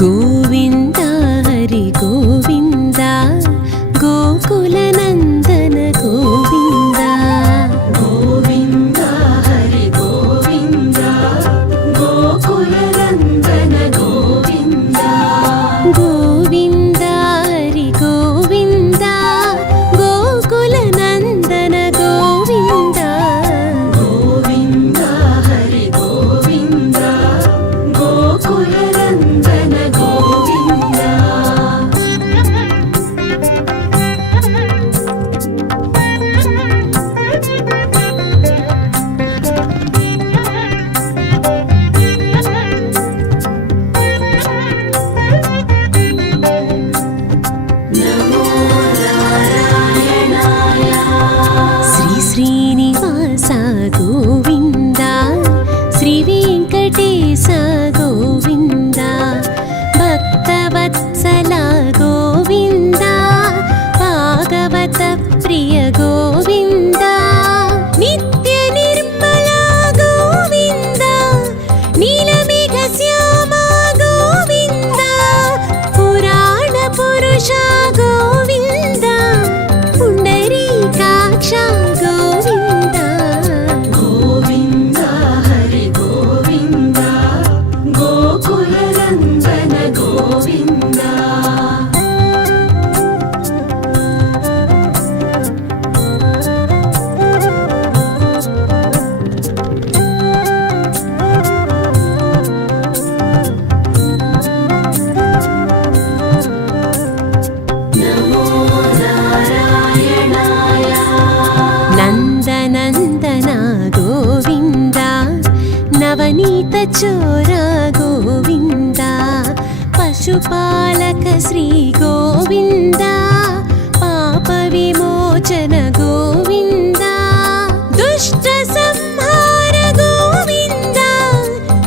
గోవింద హరి గోవింద గోకులనందన గోవింద గోవింద హరి గోవింద గోకులనందన గోవింద గోవింద హరి గోవింద గోకులనందన గోవింద గోవింద హరి గోవింద గోకులనందన గోవింద శ్రీ శ్రీనివాస గోవింద శ్రీ వెంకటేశ గోవింద భక్తవత్సల గోవింద భాగవత ప్రియ గోవింద నిత్య నిర్మల గోవింద నీలమేఘ శ్యామ గోవింద పురాణ పురుష గోవింద పుండరీకాక్ష గోవింద గోవింద హరి గోవింద గోకులనందన గోవింద నమో నారాయణాయ నందనందన గోవింద నవనీత చోర గోవింద పశుపాలక శ్రీ గోవింద పాప విమోచన గోవింద దుష్ట సంహార గోవింద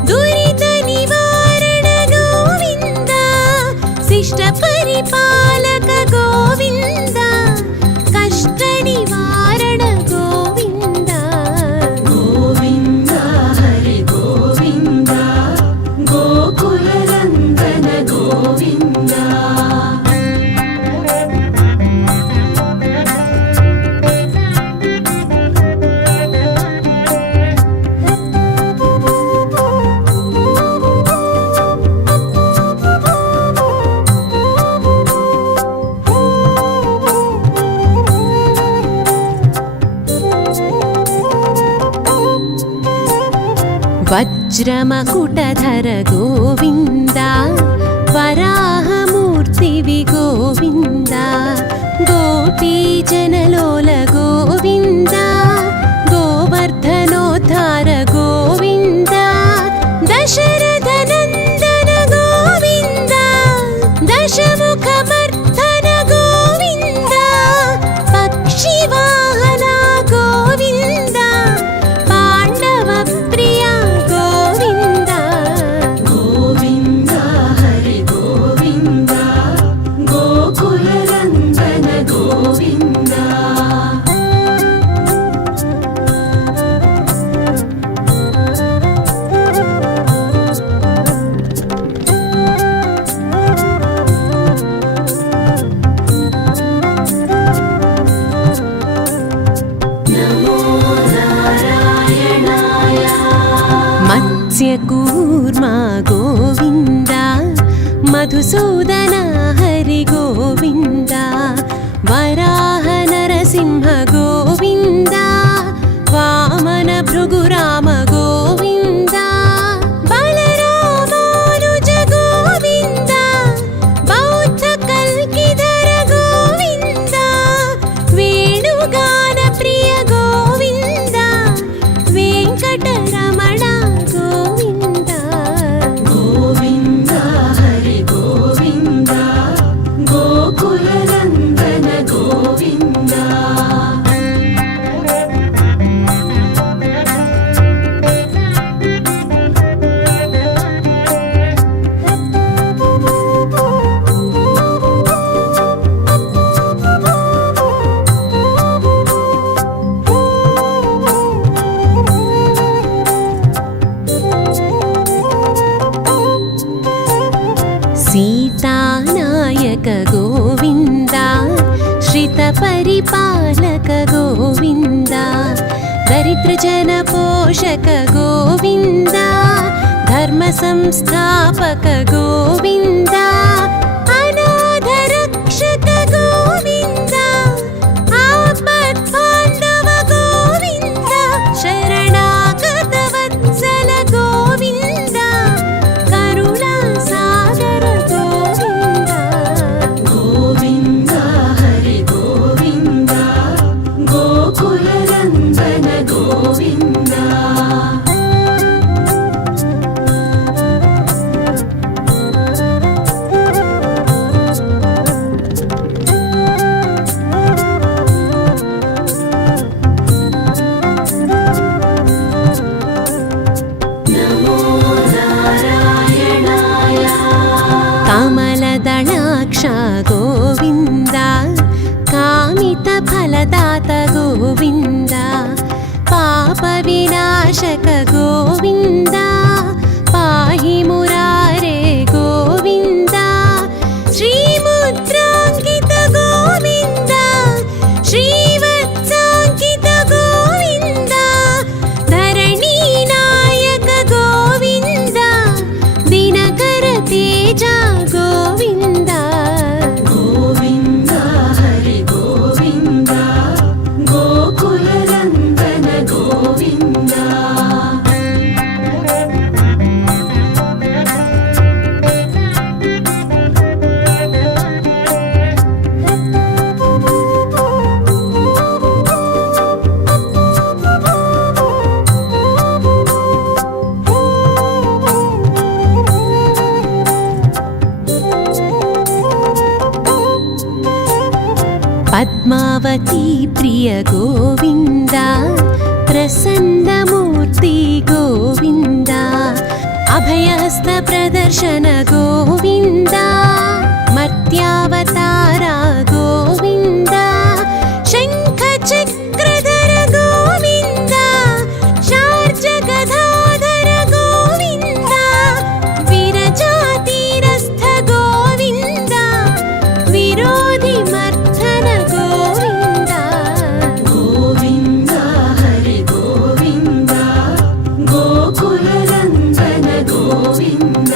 దురిత నివారణ గోవింద శిష్ట పరిపాలక గోవింద కష్ట నివారణ గోవింద గోవింద హరి గోవింద గోకులనందన గోవింద వజ్రమకుటధర గోవింద వరాహమూర్తివి గోవింద గోపీజనలోల గోవింద గోవర్ధనోద్ధార గోవింద దశరథ నందన గోవింద దశముఖమర్ధన గోవింద పక్షివాహన గోవింద పాండవ ప్రియ గోవింద గోవింద హరి గోవింద గోకులనందన గోవింద నమో నారాయణాయ మత్స్యకూర్మ గోవింద మధుసూదన హరి గోవింద వరాహ నరసింహ గోవింద వామన భృగురామ గోవింద బలరామానుజ గోవింద బౌద్ధ కల్కిధర గోవింద వేణుగాన ప్రియ గోవింద వెంకటరమణ గోవింద గోవింద హరి గోవింద గోకులనందన గోవింద सीतानायक गोविन्द श्रितपरिपालक गोविन्द दरिद्रजनपोषक गोविन्द धर्मसंस्थापक गोविन्द अनाथरक्षक गोविन्द आपद्बान्धव गोविन्द शरणागत वत्सल गोविन्द करुणासागर गोविन्द गोविन्द हरि गोविन्द गोकुलनन्दन गोविन्द नमो नारायणाय कमलदलाक्ष गोविन्द कामितफलदात गोविन्द पापविनाशक गोविन्द पाहि मुरारे गोविन्द श्रीमुद्राङ्कित गोविन्द श्रीवत्साङ्कित गोविन्द धरणीनायक गोविन्द दिनकर तेज गोविन्द गोविन्द हरि गोविन्द गोकुलनन्दन गोविन्द पद्मावती प्रिय गोविन्द प्रसन्नमूर्ति गोविन्द अभयहस्त प्रदर्शन गोविन्द मर्त्यावतारा गोविन्द शङ्खचक्रधर गोविन्द शार्जगदाधर गोविन्द विरजातीरस्थ गोविन्द विरोधिमर्दन गोविन्द गोविन्द हरि गोविन्द गोकुलनन्दन गोविन्द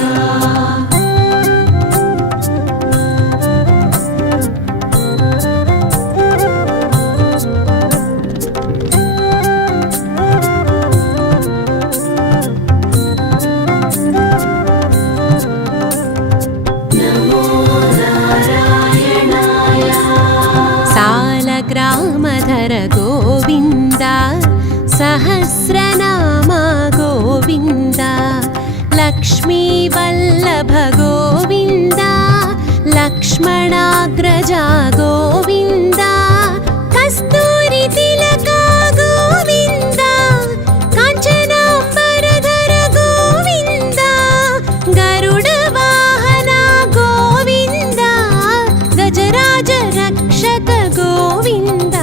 नमो नारायणाय सालग्रामधर गोविन्द सहस्रनामा गोविन्द लक्ष्मीवल्लभ गोविन्द लक्ष्मणाग्रजा गोविन्द कस्तूरितिलका गोविन्द काञ्चनाम्बरधर गोविन्द गरुडवाहना गोविन्द गजराज रक्षक गोविन्द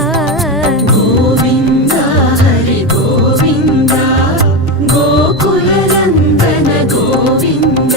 गोविन्द हरि गोविन्द गोकुलनन्दन गोविन्द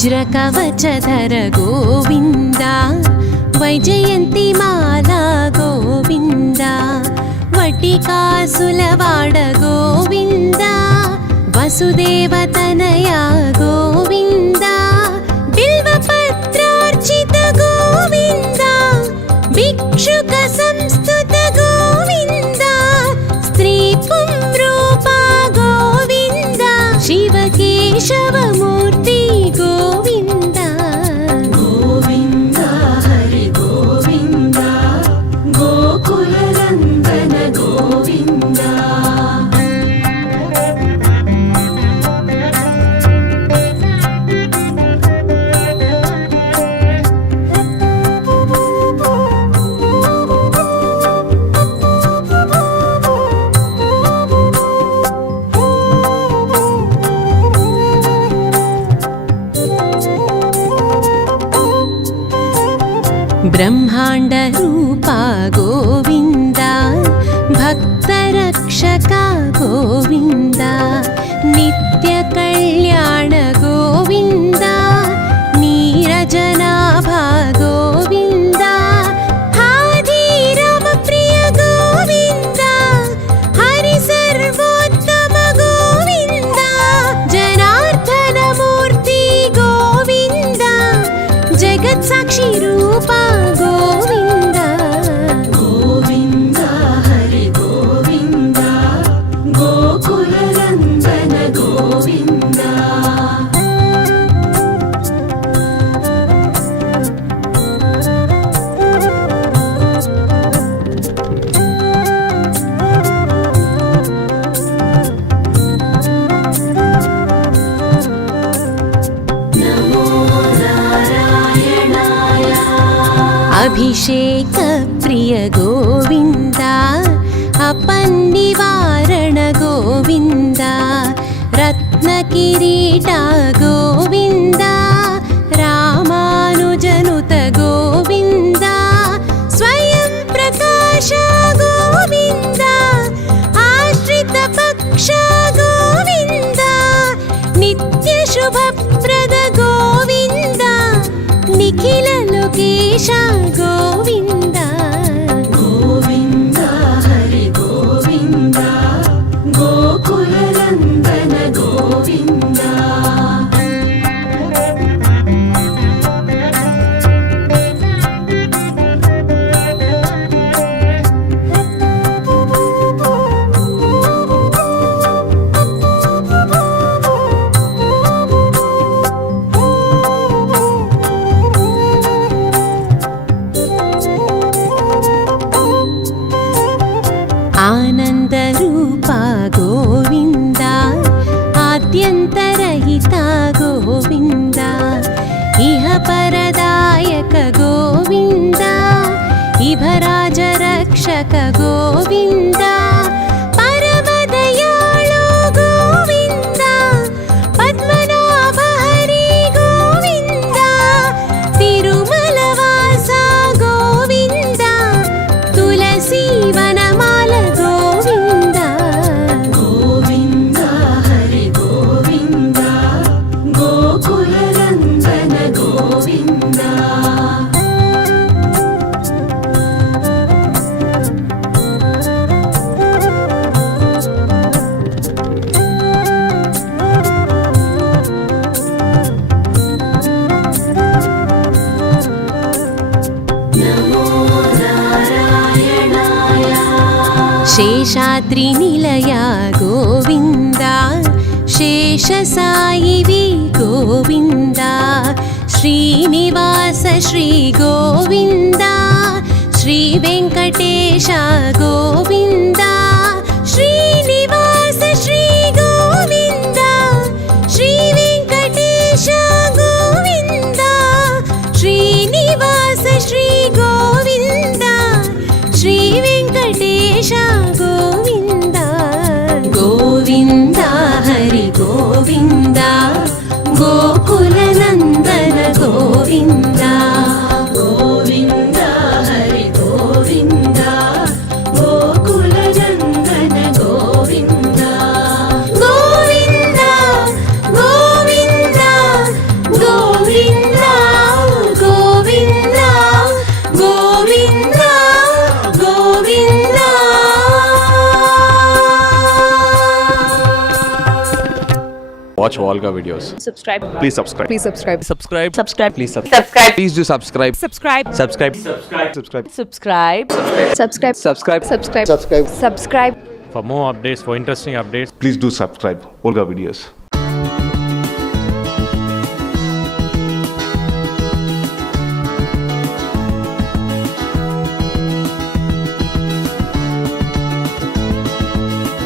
वज्रकवचधर गोविन्द वैजयन्तिमाला गोविन्द वटिकासुलवाड गोविन्द वसुदेवतनया गोविन्द बिल्वपत्रार्चित गोविन्द भिक्षुकसंस्तुत गोविन्द स्त्रीपुंरूपा गोविन्द शिवकेशवमूर्ति गोविन्द गोविन्द हरि गोविन्द गोकुलनन्दन गोविन्द ब्रह्माण्डरूपा गोविन्द भक्तरक्षका गोविन्द नित्यकल्याण गोविन्द नीरजनाभा गोविन्द आदिरामप्रिय गोविन्द हरिसर्वोत्तम गोविन्द जनार्दनमूर्ति गोविन्द जगत्साक्षी रूपा गोविन्द गोविन्द हरि गोविन्द गोकुलनन्दन गोविन्द नमो नारायणाय अभिषेक प्रिय गोविन्द अपन्निवारण गोविन्द रत्नकिरीटा गोविन्द रामानुजनुत गोविन्द स्वयं प्रकाश गोविन्द आश्रितपक्ष गोविन्द नित्यशुभप्रद गोविन्द निखिल लोकेश गोविन्द गोविन्द हरि गोविन्द गोकुलनन्दन गोविन्द आनन्दरूपा गोविन्द आद्यन्तरहिता गोविन्द इह परदायक गोविन्द इभराजरक्षक गोविन्द परमदयाळु गोविन्द पद्मनाभ हरि गोविन्द तिरुमलवास गोविन्द तुलसी वनमाल गोविन्द गोविन्द हरि गोविन्द गोकुलनन्दन गोविन्द नमो नारायणाय शेषाद्रिनिलया Govind शेषसायिवी Govind Srinivas Shri Govind Sri Venkatesh Govind Srinivas Shri Govind Sri Venkatesh Govind Srinivas Shri Govind Sri Venkatesh Govind Govind Hari Govind गोकुलनन्दन Govind Govind Hari Govind गोकुलनन्दन Govind Govind Govind Watch Volga videos. Subscribe. Please subscribe. Please subscribe. Subscribe. Subscribe. Please subscribe. Please do subscribe. Subscribe. Subscribe. Subscribe. Subscribe. Subscribe. Subscribe. Subscribe. Subscribe. For more updates, for interesting updates, Please do subscribe Olga Videos.